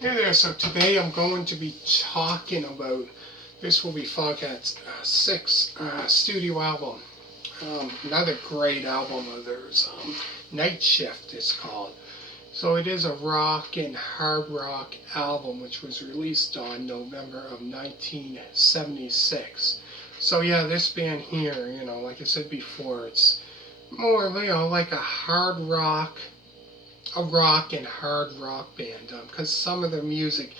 Hey there, so today I'm going to be talking about, this will be Foghat's sixth studio album. Another great album of theirs, Night Shift it's called. So it is a rock and hard rock album which was released on November of 1976. So yeah, this band here, like I said before, it's more, like a rock and hard rock band, because some of their music,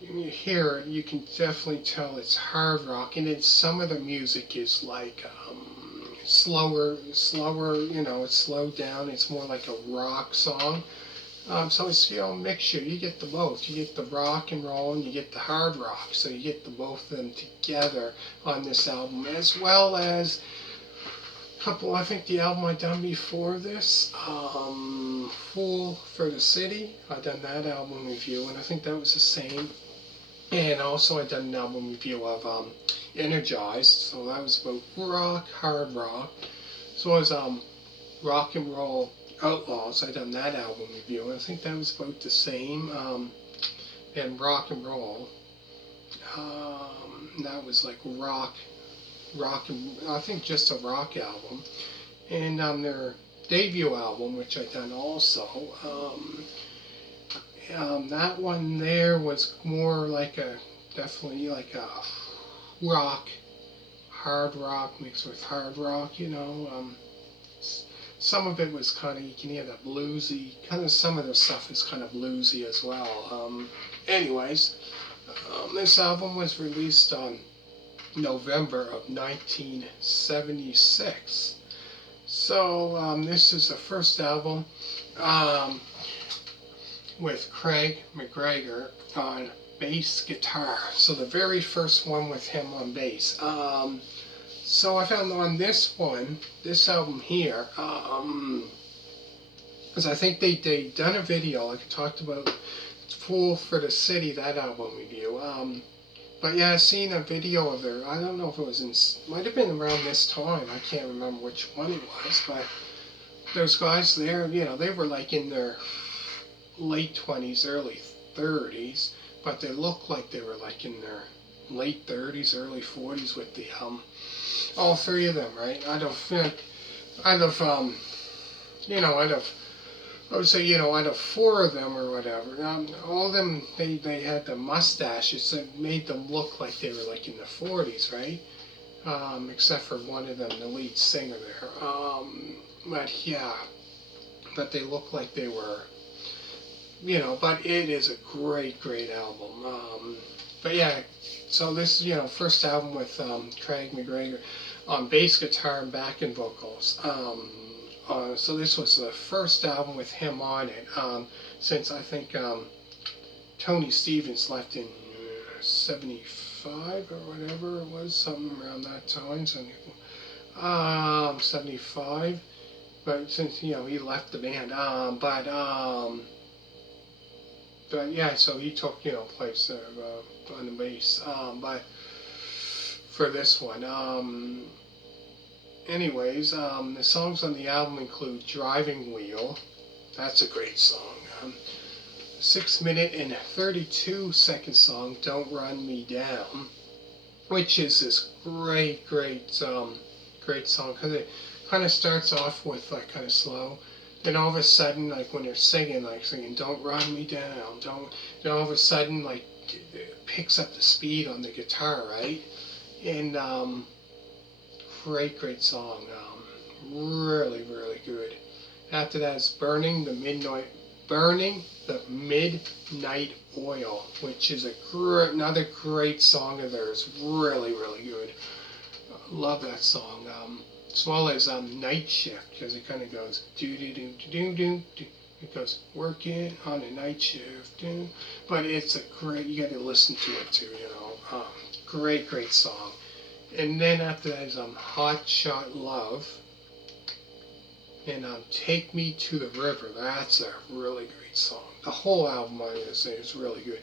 you hear it, you can definitely tell it's hard rock, and then some of the music is like slower. It's slowed down. It's more like a rock song. So it's a mixture. You get the both. You get the rock and roll, and you get the hard rock. So you get the both of them together on this album, as well as couple, I think the album I done before this, Fool for the City. I done that album review, and I think that was the same. And also I done an album review of Energized, so that was about rock, hard rock. So it was Rock and Roll Outlaws. I done that album review, and I think that was about the same. And Rock and Roll, that was like rock and I think just a rock album, and their debut album, which I done also. That one there was more like definitely like a rock, hard rock mixed with hard rock. Some of it was kind of, you can hear that bluesy kind of. Some of the stuff is kind of bluesy as well. Anyways, this album was released on November of 1976. So this is the first album with Craig McGregor on bass guitar. So the very first one with him on bass. So I found on this album here, because I think they done a video, like I talked about Fool for the City, that album review. But yeah, I seen a video of their, I don't know if it was might have been around this time, I can't remember which one it was, but those guys there, they were like in their late 20s, early 30s, but they looked like they were like in their late 30s, early 40s with the, all three of them, right? I'd have, I would say, out of four of them or whatever, all of them, they had the mustaches that made them look like they were like in the 40s, right? Except for one of them, the lead singer there. But yeah, but they looked like they were, but it is a great album. But yeah, so this is, first album with Craig McGregor on bass guitar and backing vocals. So this was the first album with him on it, since I think Tony Stevens left in 75 or whatever it was, something around that time, 75. But since he left the band, but yeah, so he took place on the bass, but for this one. Anyways, the songs on the album include Drivin Wheel. That's a great song. 6 minute and 32-second song, Don't Run Me Down, which is this great song, because it kind of starts off with like kind of slow. Then all of a sudden, like when they're singing, Don't Run Me Down, then all of a sudden, like, it picks up the speed on the guitar, right? And great song. Really good. After that is Burnin the Midnight Oil, which is another great song of theirs. Really good. Love that song. As well as Night Shift, because it kind of goes do do do do do do. It goes working on a night shift, but it's a great. You got to listen to it too. Great song. And then after that is Hot Shot Love, and Take Me to the River. That's a really great song. The whole album, I'm going to say, is really good.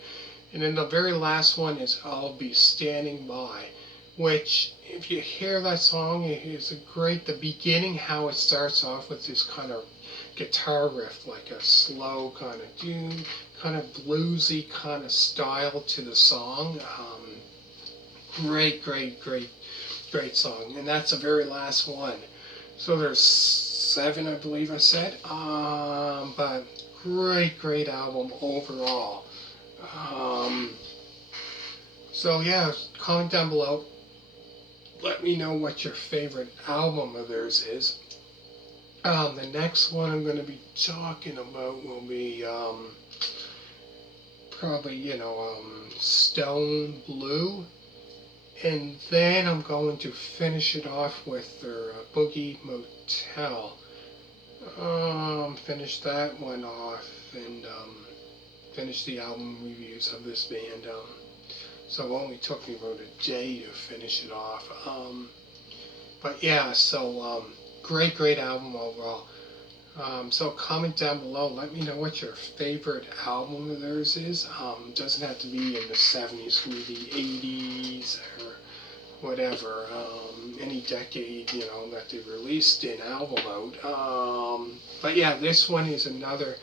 And then the very last one is I'll Be Standing By, which, if you hear that song, it is the beginning, how it starts off with this kind of guitar riff, like a slow kind of bluesy kind of style to the song. Great, great, great, great song, and that's the very last one. So there's 7, I believe I said, but great, great album overall. So yeah, comment down below. Let me know what your favorite album of theirs is. The next one I'm going to be talking about will be probably, Stone Blue. And then I'm going to finish it off with their Boogie Motel. Finish that one off and finish the album reviews of this band. So it only took me about a day to finish it off. But yeah, so great, great album overall. So comment down below. Let me know what your favorite album of theirs is. Doesn't have to be in the 70s, could be the 80s or whatever. Any decade, that they released an album out. But yeah, this one is another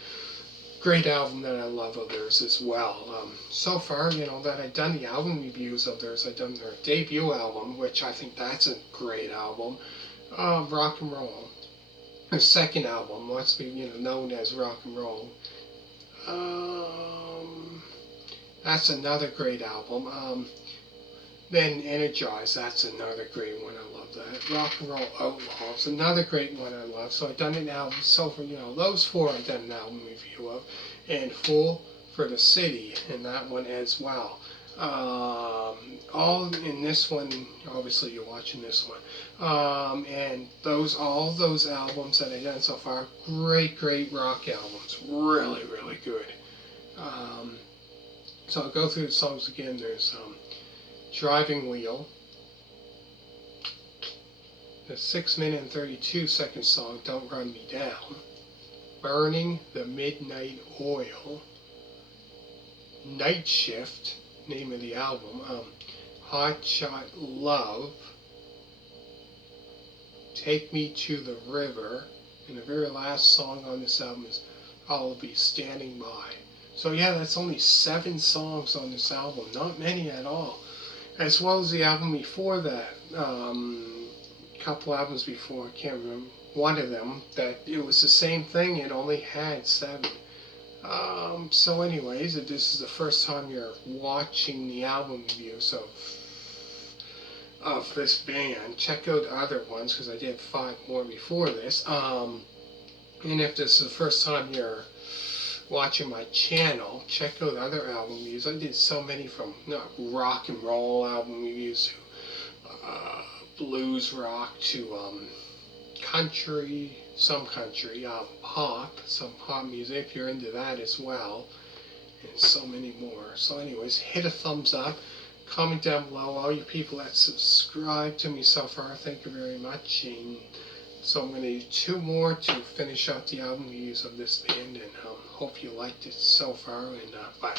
great album that I love of theirs as well. So far, that I've done the album reviews of theirs. I've done their debut album, which I think that's a great album. Rock and Roll. Their second album, what's be known as Rock and Roll. That's another great album. Then Energize, that's another great one. I love that. Rock and Roll Outlaws, another great one I love. So I've done an album. So for those 4 I've done an album review of, and Fool for the City, and that one as well. All in this one, obviously you're watching this one, and all those albums that I've done so far, great, great rock albums, really, really good. So I'll go through the songs again. There's Drivin Wheel, the 6-minute and 32-second song, Don't Run Me Down, Burnin the Midnight Oil, Night Shift, name of the album, Hot Shot Love, Take Me to the River, and the very last song on this album is I'll Be Standing By. So yeah, that's only 7 songs on this album, not many at all. As well as the album before that, couple albums before, I can't remember, one of them, that it was the same thing, it only had 7. So anyways, if this is the first time you're watching the album reviews of this band, check out other ones, because I did 5 more before this. And if this is the first time you're watching my channel, check out other album reviews. I did so many, from rock and roll album reviews to blues rock to country, some country, pop, some pop music if you're into that as well, and so many more. So anyways, hit a thumbs up, comment down below. All you people that subscribe to me so far, thank you very much. And so I'm going to do 2 more to finish out the album reviews of this band, and hope you liked it so far, and bye.